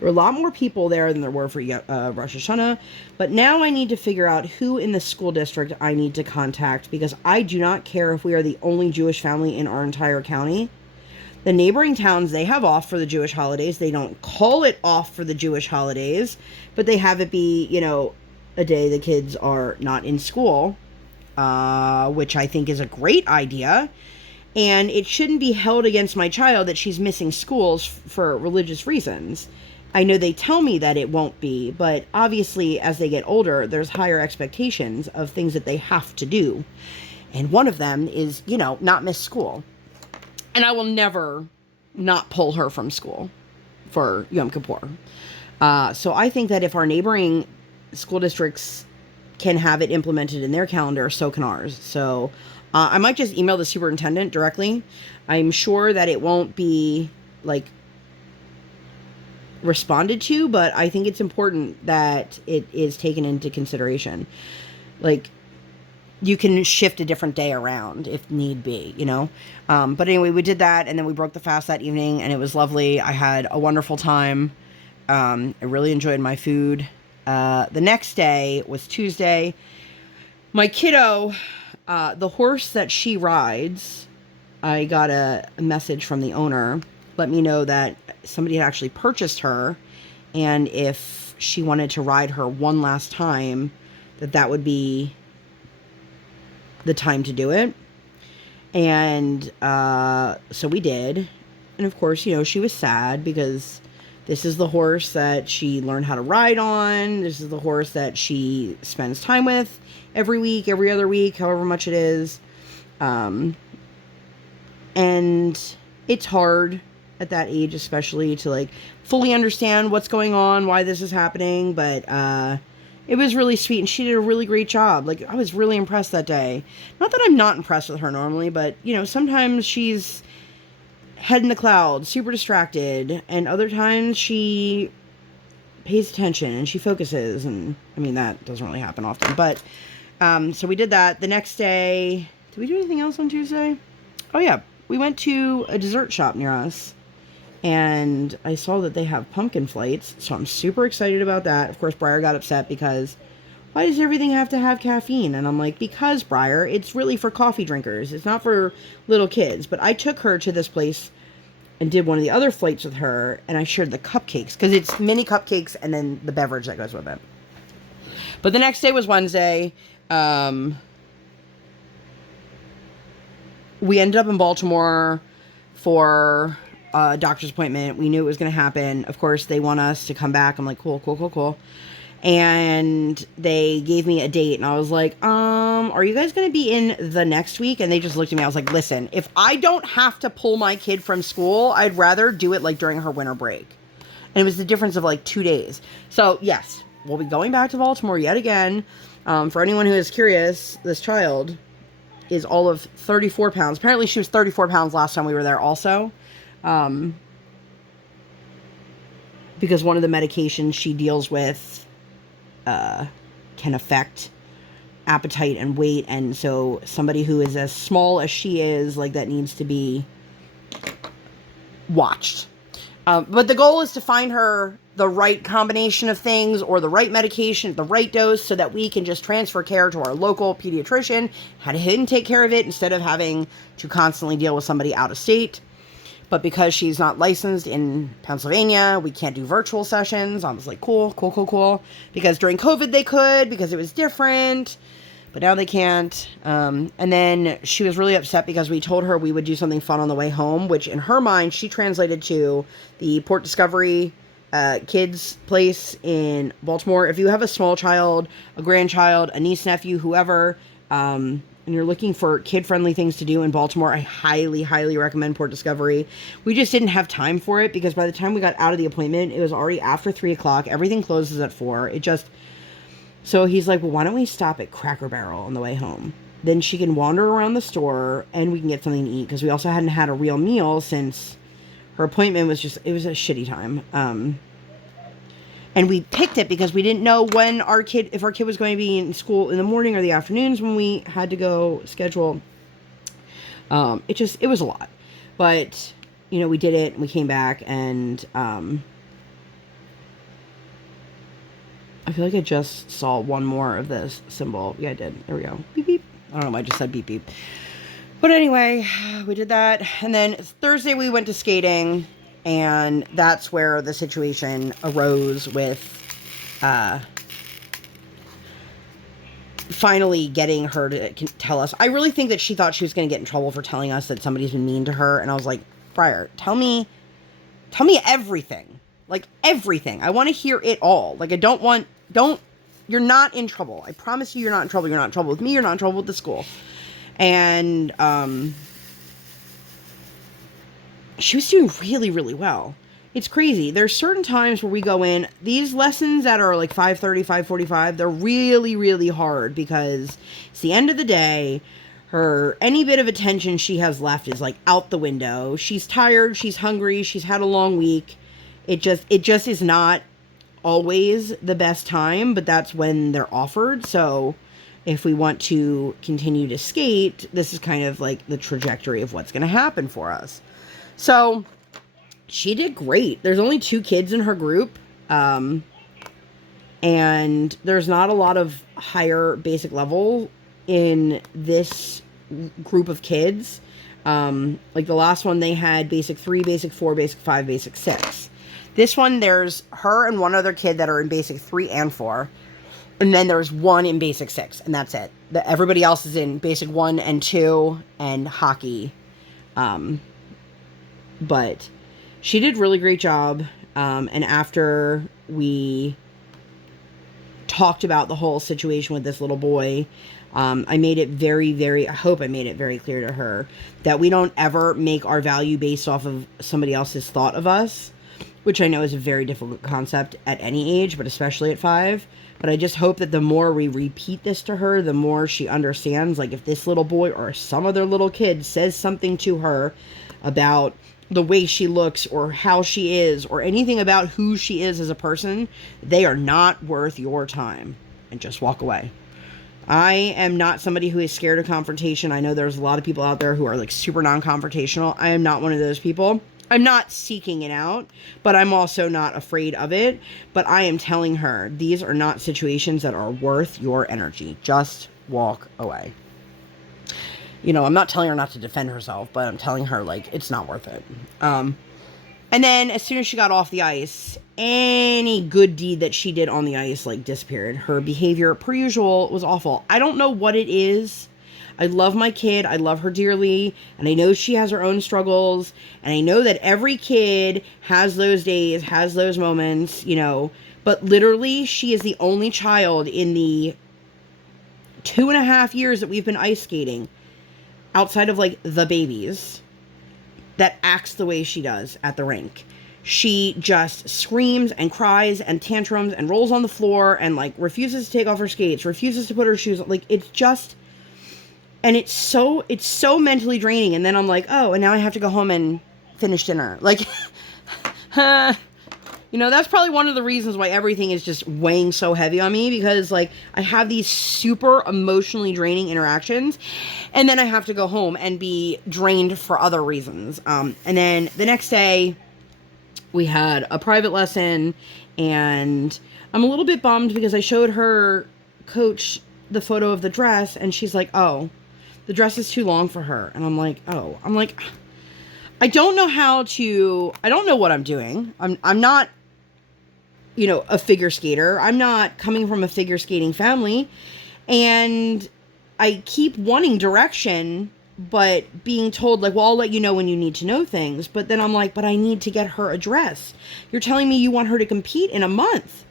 were a lot more people there than there were for Rosh Hashanah. But now I need to figure out who in the school district I need to contact, because I do not care if we are the only Jewish family in our entire county. The neighboring towns, they have off for the Jewish holidays. They don't call it off for the Jewish holidays, but they have it be, you know, a day the kids are not in school, which I think is a great idea. And it shouldn't be held against my child that she's missing schools for religious reasons. I know they tell me that it won't be, but obviously as they get older, there's higher expectations of things that they have to do. And one of them is, you know, not miss school. And I will never not pull her from school for Yom Kippur. So I think that if our neighboring school districts can have it implemented in their calendar, so can ours. So I might just email the superintendent directly. I'm sure that it won't be like responded to, but I think it's important that it is taken into consideration. Like, you can shift a different day around if need be, you know? But anyway, we did that, and then we broke the fast that evening, and it was lovely. I had a wonderful time. I really enjoyed my food. The next day was Tuesday. My kiddo, the horse that she rides, I got a message from the owner, let me know that somebody had actually purchased her, and if she wanted to ride her one last time, that would be the time to do it. And so we did. And of course, you know, she was sad because this is the horse that she learned how to ride on. This is the horse that she spends time with every week, every other week, however much it is. And it's hard at that age, especially, to like fully understand what's going on, why this is happening. But it was really sweet, and she did a really great job. Like, I was really impressed that day. Not that I'm not impressed with her normally, but, you know, sometimes she's head in the clouds, super distracted, and other times she pays attention and she focuses, and I mean, that doesn't really happen often. But so we did that. The next day, did we do anything else on Tuesday? Oh yeah, we went to a dessert shop near us, and I saw that they have pumpkin flights, so I'm super excited about that. Of course, Briar got upset because, why does everything have to have caffeine? And I'm like, because, Briar, it's really for coffee drinkers. It's not for little kids. But I took her to this place and did one of the other flights with her, and I shared the cupcakes, because it's mini cupcakes and then the beverage that goes with it. But the next day was Wednesday. We ended up in Baltimore for a doctor's appointment. We knew it was going to happen. Of course, they want us to come back. I'm like, cool. And they gave me a date, and I was like, are you guys going to be in the next week? And they just looked at me. I was like, listen, if I don't have to pull my kid from school, I'd rather do it like during her winter break. And it was the difference of like 2 days. So yes, we'll be going back to Baltimore yet again. For anyone who is curious, this child is all of 34 pounds. Apparently she was 34 pounds last time we were there also. Because one of the medications she deals with can affect appetite and weight, and so somebody who is as small as she is, like, that needs to be watched. But the goal is to find her the right combination of things, or the right medication, the right dose, so that we can just transfer care to our local pediatrician, how to take care of it instead of having to constantly deal with somebody out of state. But because she's not licensed in Pennsylvania, we can't do virtual sessions. I was like, cool. Because during COVID they could, because it was different. But now they can't. And then she was really upset because we told her we would do something fun on the way home, which in her mind, she translated to the Port Discovery kids place in Baltimore. If you have a small child, a grandchild, a niece, nephew, whoever, and you're looking for kid-friendly things to do in Baltimore, I highly, highly recommend Port Discovery. We just didn't have time for it, because by the time we got out of the appointment, it was already after 3 o'clock. Everything closes at 4. So he's like, well, why don't we stop at Cracker Barrel on the way home? Then she can wander around the store, and we can get something to eat, because we also hadn't had a real meal since her appointment was it was a shitty time. And we picked it because we didn't know if our kid was going to be in school in the morning or the afternoons when we had to go schedule. It was a lot. But, you know, we did it, and we came back, and I feel like I just saw one more of this symbol. Yeah, I did. There we go. Beep, beep. I don't know why I just said beep, beep. But anyway, we did that. And then Thursday we went to skating. And that's where the situation arose with finally getting her to tell us. I really think that she thought she was going to get in trouble for telling us that somebody's been mean to her. And I was like, Briar, tell me everything. Like, everything. I want to hear it all. Like, you're not in trouble. I promise you're not in trouble. You're not in trouble with me. You're not in trouble with the school. And she was doing really, really well. it's crazy. There's certain times where we go in, these lessons that are like 5:30, 5:45, they're really, really hard because it's the end of the day. Any bit of attention she has left is like out the window. She's tired, she's hungry, she's had a long week. It just is not always the best time, but that's when they're offered. So if we want to continue to skate, this is kind of like the trajectory of what's going to happen for us. So she did great. There's only 2 kids in her group. And there's not a lot of higher basic level in this group of kids. Like the last one, they had basic 3, basic 4, basic 5, basic 6. This one, there's her and one other kid that are in basic 3 and 4. And then there's one in basic 6, and that's it. Everybody else is in basic 1 and 2 and hockey. But she did a really great job. And after we talked about the whole situation with this little boy, I made it I hope I made it very clear to her that we don't ever make our value based off of somebody else's thought of us, which I know is a very difficult concept at any age, but especially at 5. But I just hope that the more we repeat this to her, the more she understands, like if this little boy or some other little kid says something to her about the way she looks or how she is or anything about who she is as a person, they are not worth your time, and just walk away. I am not somebody who is scared of confrontation. I know there's a lot of people out there who are like super non-confrontational. I am not one of those people. I'm not seeking it out, but I'm also not afraid of it. But I am telling her, these are not situations that are worth your energy. Just walk away. You know, I'm not telling her not to defend herself, but I'm telling her, like, it's not worth it. And then as soon as she got off the ice, any good deed that she did on the ice, like, disappeared. Her behavior, per usual, was awful. I don't know what it is. I love my kid. I love her dearly. And I know she has her own struggles. And I know that every kid has those days, has those moments, you know. But literally, she is the only child in the 2.5 years that we've been ice skating, outside of, like, the babies, that acts the way she does at the rink. She just screams and cries and tantrums and rolls on the floor and, like, refuses to take off her skates, refuses to put her shoes on. Like, it's just... And it's so mentally draining. And then I'm like, oh, and now I have to go home and finish dinner. Like, you know, that's probably one of the reasons why everything is just weighing so heavy on me. Because, like, I have these super emotionally draining interactions. And then I have to go home and be drained for other reasons. And then the next day, we had a private lesson. And I'm a little bit bummed because I showed her coach the photo of the dress. And she's like, oh, the dress is too long for her. And I'm like, oh. I'm like, I don't know what I'm doing. I'm not, you know, a figure skater. I'm not coming from a figure skating family. And I keep wanting direction, but being told, like, well, I'll let you know when you need to know things. But then I'm like, but I need to get her a dress. You're telling me you want her to compete in a month.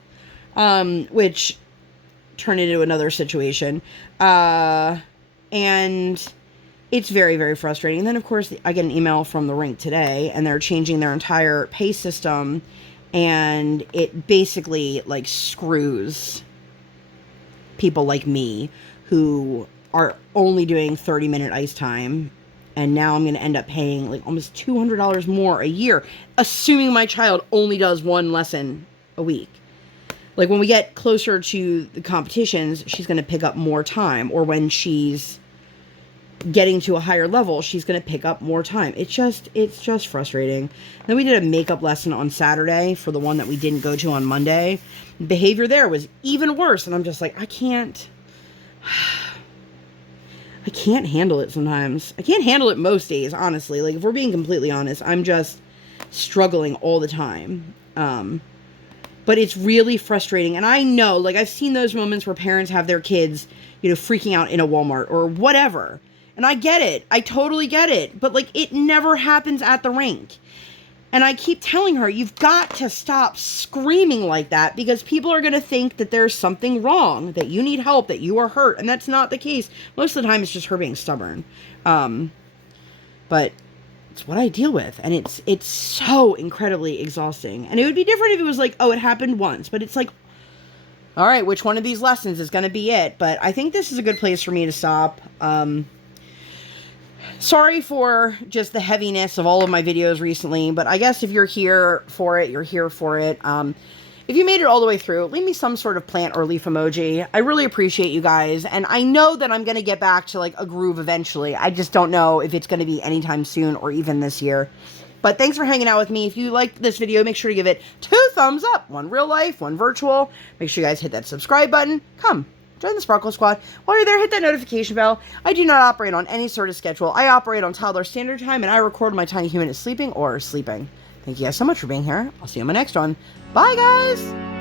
Which turned into another situation. And it's very, very frustrating. And then, of course, I get an email from the rink today, and they're changing their entire pay system. And it basically, like, screws people like me who are only doing 30-minute ice time. And now I'm going to end up paying, like, almost $200 more a year, assuming my child only does one lesson a week. Like, when we get closer to the competitions, she's going to pick up more time. Or when she's getting to a higher level, she's going to pick up more time. It's just frustrating. Then we did a makeup lesson on Saturday for the one that we didn't go to on Monday. Behavior there was even worse. And I'm just like, I can't handle it sometimes. I can't handle it most days, honestly. Like, if we're being completely honest, I'm just struggling all the time. But it's really frustrating. And I know, like, I've seen those moments where parents have their kids, you know, freaking out in a Walmart or whatever. And I get it. I totally get it. But, like, it never happens at the rink. And I keep telling her, you've got to stop screaming like that, because people are going to think that there's something wrong, that you need help, that you are hurt. And that's not the case. Most of the time, it's just her being stubborn. But it's what I deal with, and it's so incredibly exhausting. And it would be different if it was like, oh, it happened once, but it's like, all right, which one of these lessons is going to be it? But I think this is a good place for me to stop. Sorry for just the heaviness of all of my videos recently, but I guess if you're here for it, you're here for it. If you made it all the way through, leave me some sort of plant or leaf emoji. I really appreciate you guys, and I know that I'm going to get back to, like, a groove eventually. I just don't know if it's going to be anytime soon or even this year. But thanks for hanging out with me. If you liked this video, make sure to give it 2 thumbs up. 1 real life, 1 virtual. Make sure you guys hit that subscribe button. Come, join the Sparkle Squad. While you're there, hit that notification bell. I do not operate on any sort of schedule. I operate on toddler standard time, and I record when my tiny human is sleeping or sleeping. Thank you guys so much for being here. I'll see you on my next one. Bye, guys!